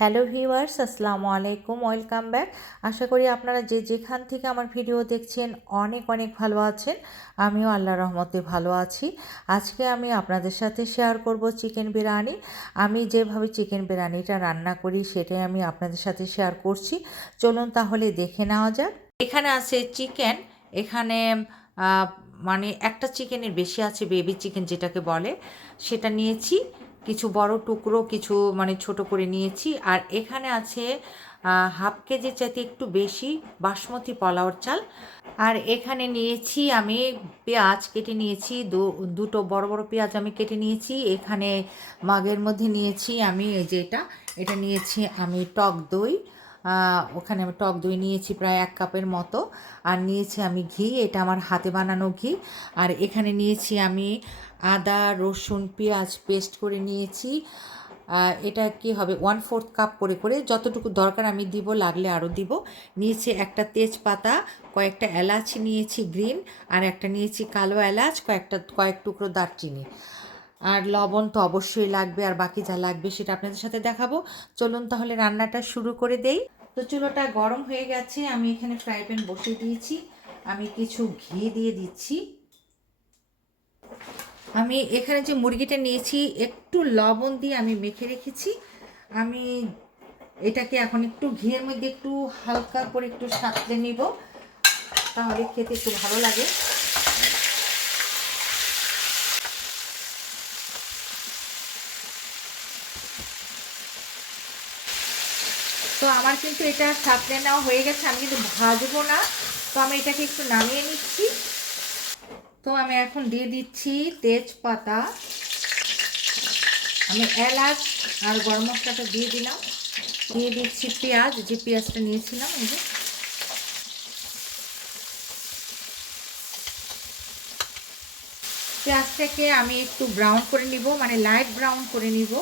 Hello viewers, আসসালামু আলাইকুম, welcome back. আশা করি আপনারা যে যেখান থেকে আমার ভিডিও দেখছেন অনেক অনেক ভালো আছেন। আমিও আল্লাহ রহমতে ভালো আছি। আজকে আমি আপনাদের সাথে শেয়ার করব চিকেন বিরিয়ানি। আমি যেভাবে চিকেন বিরিয়ানিটা রান্না করি সেটাই আমি আপনাদের সাথে শেয়ার করছি। চলুন তাহলে দেখে নেওয়া যাক। এখানে আছে চিকেন এখানে মানে একটা চিকেনের বেশি আছে বেবি চিকেন যেটাকে বলে, সেটা নিয়েছি। কিছু বড় টুকরো কিছু মানে ছোট করে নিয়েছি। আর এখানে আছে হাফ কেজি চাইতে একটু বেশি বাসমতি পলাওর চাল। আর এখানে নিয়েছি আমি পেঁয়াজ কেটে নিয়েছি দুটো বড় বড় পেঁয়াজ আমি কেটে নিয়েছি। এখানে মাগের মধ্যে নিয়েছি আমি এই যে এটা এটা নিয়েছি আমি টক দই। ওখানে আমি টক দই নিয়েছি প্রায় এক কাপের মতো। আর নিয়েছি আমি ঘি, এটা আমার হাতে বানানো ঘি। আর এখানে নিয়েছি আমি আদা, রসুন, পেঁয়াজ পেস্ট করে নিয়েছি। এটা কি হবে ওয়ান ফোর্থ কাপ করে করে যতটুকু দরকার আমি দিব, লাগলে আরও দিব। নিয়েছি একটা তেজপাতা, কয়েকটা এলাচ নিয়েছি গ্রিন, আর একটা নিয়েছি কালো এলাচ, কয়েকটা, কয়েক টুকরো দারচিনি। আর লবণ তো অবশ্যই লাগবে আর বাকি যা লাগবে সেটা আপনাদের সাথে দেখাবো। চলুন তাহলে রান্নাটা শুরু করে দেই। তো চুলোটা গরম হয়ে গেছে, আমি এখানে ফ্রাই প্যান বসিয়ে দিয়েছি। আমি কিছু ঘি দিয়ে দিচ্ছি। আমি এখানে যে মুরগিটা নিয়েছি, একটু লবণ দিয়ে আমি মেখে রেখেছি। আমি এটাকে এখন একটু ঘিয়ের মধ্যে একটু হালকা করে একটু সাঁতলে নিব, তাহলে খেতে একটু ভালো লাগে। তো আমার কিন্তু এটা সাঁতলে নেওয়া হয়ে গেছে, আমি কিন্তু ভাজবো না। তো আমি এটাকে একটু নামিয়ে নিচ্ছি। তো আমি এখন দিয়ে দিচ্ছি তেজপাতা। আমি এলাচ আর গরম মশলাটা দিয়ে দিলাম। দিয়ে দিচ্ছি পেঁয়াজ, যে পেঁয়াজটা নিয়েছিলাম এই যে। পেঁয়াজটাকে আমি একটু ব্রাউন করে নিব মানে লাইট ব্রাউন করে নিব।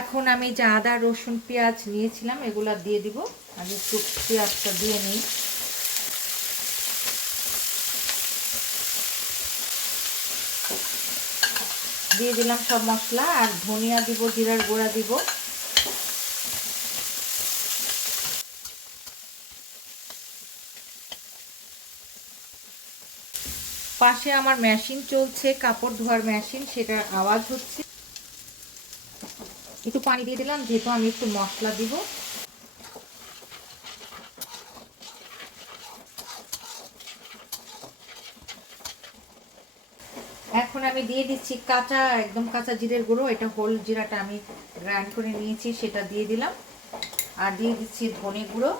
এখন আমি যে আদা, রসুন, পেঁয়াজ নিয়েছিলাম, এগুলো দিয়ে দিব। আমি একটু পেঁয়াজটা দিয়ে নিই। দিয়ে দিলাম সব মশলা, আর ধনিয়া দিব, জিরার গুঁড়া দিব। পাশে আমার মেশিন চলছে, কাপড় ধোয়ার মেশিন, সেটার আওয়াজ হচ্ছে। একটু পানি দিয়ে দিলাম, যেহেতু আমি একটু মশলা দিব। এখন আমি দিয়ে দিচ্ছি কাঁচা, একদম কাঁচা জিরের গুঁড়ো। এটা হোল জিরাটা আমি গ্রাইন্ড করে নিয়েছি, সেটা দিয়ে দিলাম। আর দিয়ে দিচ্ছি ধনে গুঁড়ো।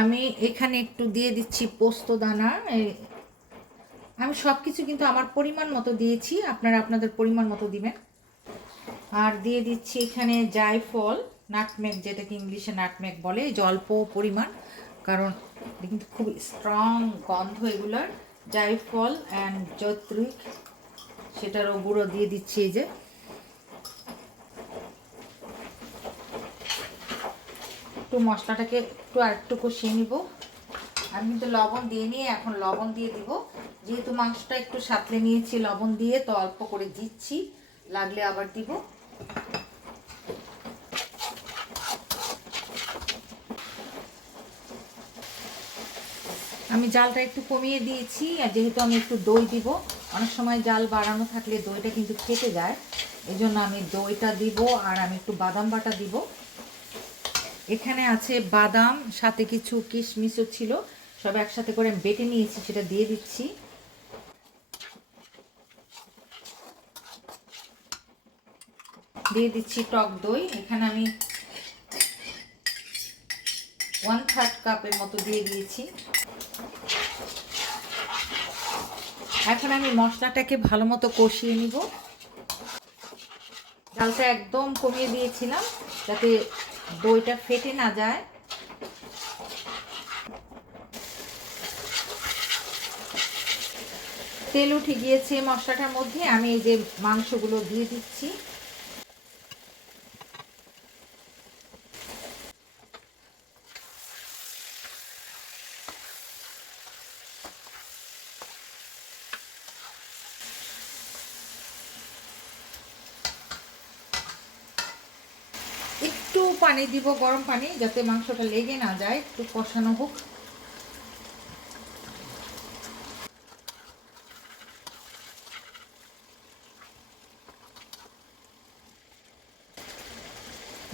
আমি এখানে একটু দিয়ে দিচ্ছি পোস্ত দানা আমি সব কিছু কিন্তু আমার পরিমাণ মতো দিয়েছি। আপনারা আপনাদের পরিমাণ মতো দিবেন। আর দিয়ে দিচ্ছি এখানে জায়ফল নাটমেক যেটাকে ইংলিশে নাটমেক বলে অল্প পরিমাণ, কারণ কিন্তু খুব স্ট্রং গন্ধ এগুলোর। জায়ফল অ্যান্ড জৈত্রী সেটারও গুঁড়ো দিয়ে দিচ্ছি এই যে। একটু মশলাটাকে একটু আর একটু কষিয়ে নিব আমি কিন্তু লবণ দিয়ে নিয়ে এখন লবণ দিয়ে দিব। যেহেতু মাংসটা একটু সাতলে নিয়েছি, লবণ দিয়ে, তো অল্প করে দিচ্ছি। লাগলে আবার দিব। আমি জালটা একটু কমিয়ে দিয়েছি, আর যেহেতু আমি একটু দই দিব, অনেক সময় জাল বাড়ানো থাকলে দইটা কিন্তু কেটে যায়। এই জন্য আমি দইটা দিব, আর আমি একটু বাদাম বাটা দিব। এখানে আছে বাদাম, সাথে কিছু কিশমিশও ছিল। সব একসাথে করে বেটে নিয়েছি, সেটা দিয়ে দিচ্ছি। দিয়ে দিচ্ছি টক দই। এখানে আমি ওয়ান থার্ড কাপের মতো দিয়ে দিয়েছি। এখন আমি মশলাটাকে ভালো মতো কষিয়ে নিব। ডালটা একদম কমিয়ে দিয়েছিলাম যাতে দইটা ফেটে না যায়। তেল উঠে গিয়েছে মশলাটার মধ্যে। আমি এই যে মাংসগুলো দিয়ে দিচ্ছি। পানি দিব, গরম পানি, যাতে মাংসটা লেগে না যায়, একটু কষানো হোক।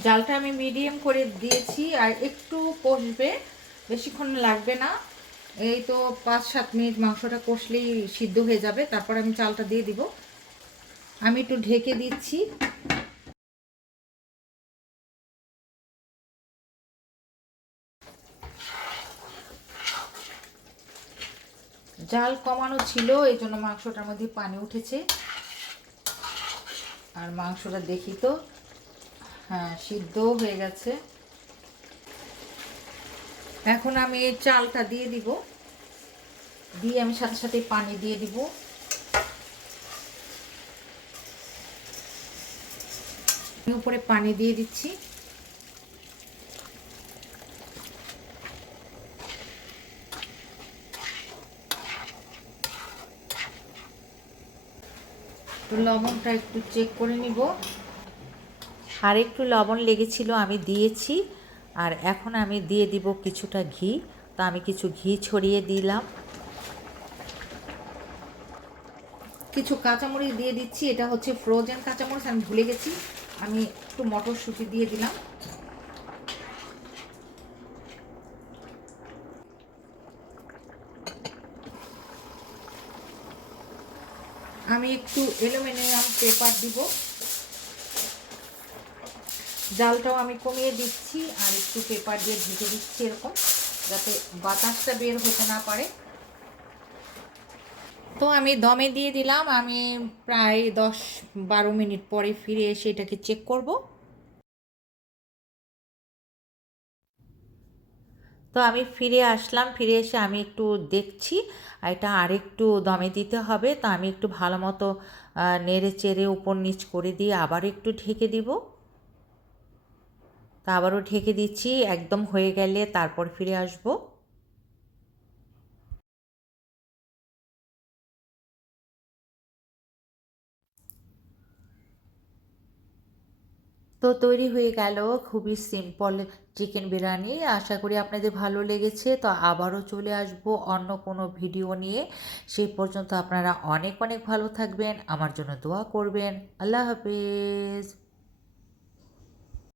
জালটা আমি মিডিয়াম করে দিয়েছি, আর একটু কষবে, বেশিক্ষণ লাগবে না। এই তো পাঁচ, সাত মিনিট মাংসটা কষলেই সিদ্ধ হয়ে যাবে, তারপর আমি চালটা দিয়ে দিব। আমি একটু ঢেকে দিচ্ছি। জাল কমানো ছিল, এই জন্য মাংসটার মধ্যে পানি উঠেছে। আর মাংসটা দেখি তো হ্যাঁ সিদ্ধও হয়ে গেছে। এখন আমি এই চালটা দিয়ে দিব। দিয়ে আমি সাথে সাথে পানি দিয়ে দিব। উপরে পানি দিয়ে দিচ্ছি। লবণটা একটু চেক করে নিব। আর একটু লবণ লেগেছিল আমি দিয়েছি। আর এখন আমি দিয়ে দিব কিছুটা ঘি। তো আমি কিছু ঘি ছড়িয়ে দিলাম। কিছু কাঁচামরিচ দিয়ে দিচ্ছি এটা হচ্ছে ফ্রোজেন কাঁচামরিচ আমি ভুলে গেছি। আমি একটু মটরশুঁটি দিয়ে দিলাম। আমি একটু অ্যালুমিনিয়াম পেপার দিব। জালটাও আমি কমিয়ে দিচ্ছি আর একটু পেপার দিয়ে ঢেকে দিচ্ছি এরকম, যাতে বাতাসটা বের হতে না পারে। তো আমি দমে দিয়ে দিলাম, আমি প্রায় দশ বারো মিনিট পরে ফিরে এসে এটাকে চেক করব। তো আমি ফিরে আসলাম, ফিরে এসে আমি একটু দেখছি এটা আরেকটু দমে দিতে হবে। তো আমি একটু ভালো মতো নেড়ে চেড়ে উপর নিচ করে দিয়ে আবার একটু ঢেকে দিব। তা আবারও ঢেকে দিচ্ছি, একদম হয়ে গেলে তারপর ফিরে আসব। তো তৈরি হয়ে গেল খুবই সিম্পল চিকেন বিরিয়ানি। আশা করি আপনাদের ভালো লেগেছে। তো আবারও চলে আসব অন্য কোনো ভিডিও নিয়ে। সেই পর্যন্ত আপনারা অনেক অনেক ভালো থাকবেন। আমার জন্য দোয়া করবেন। আল্লাহ হাফিজ।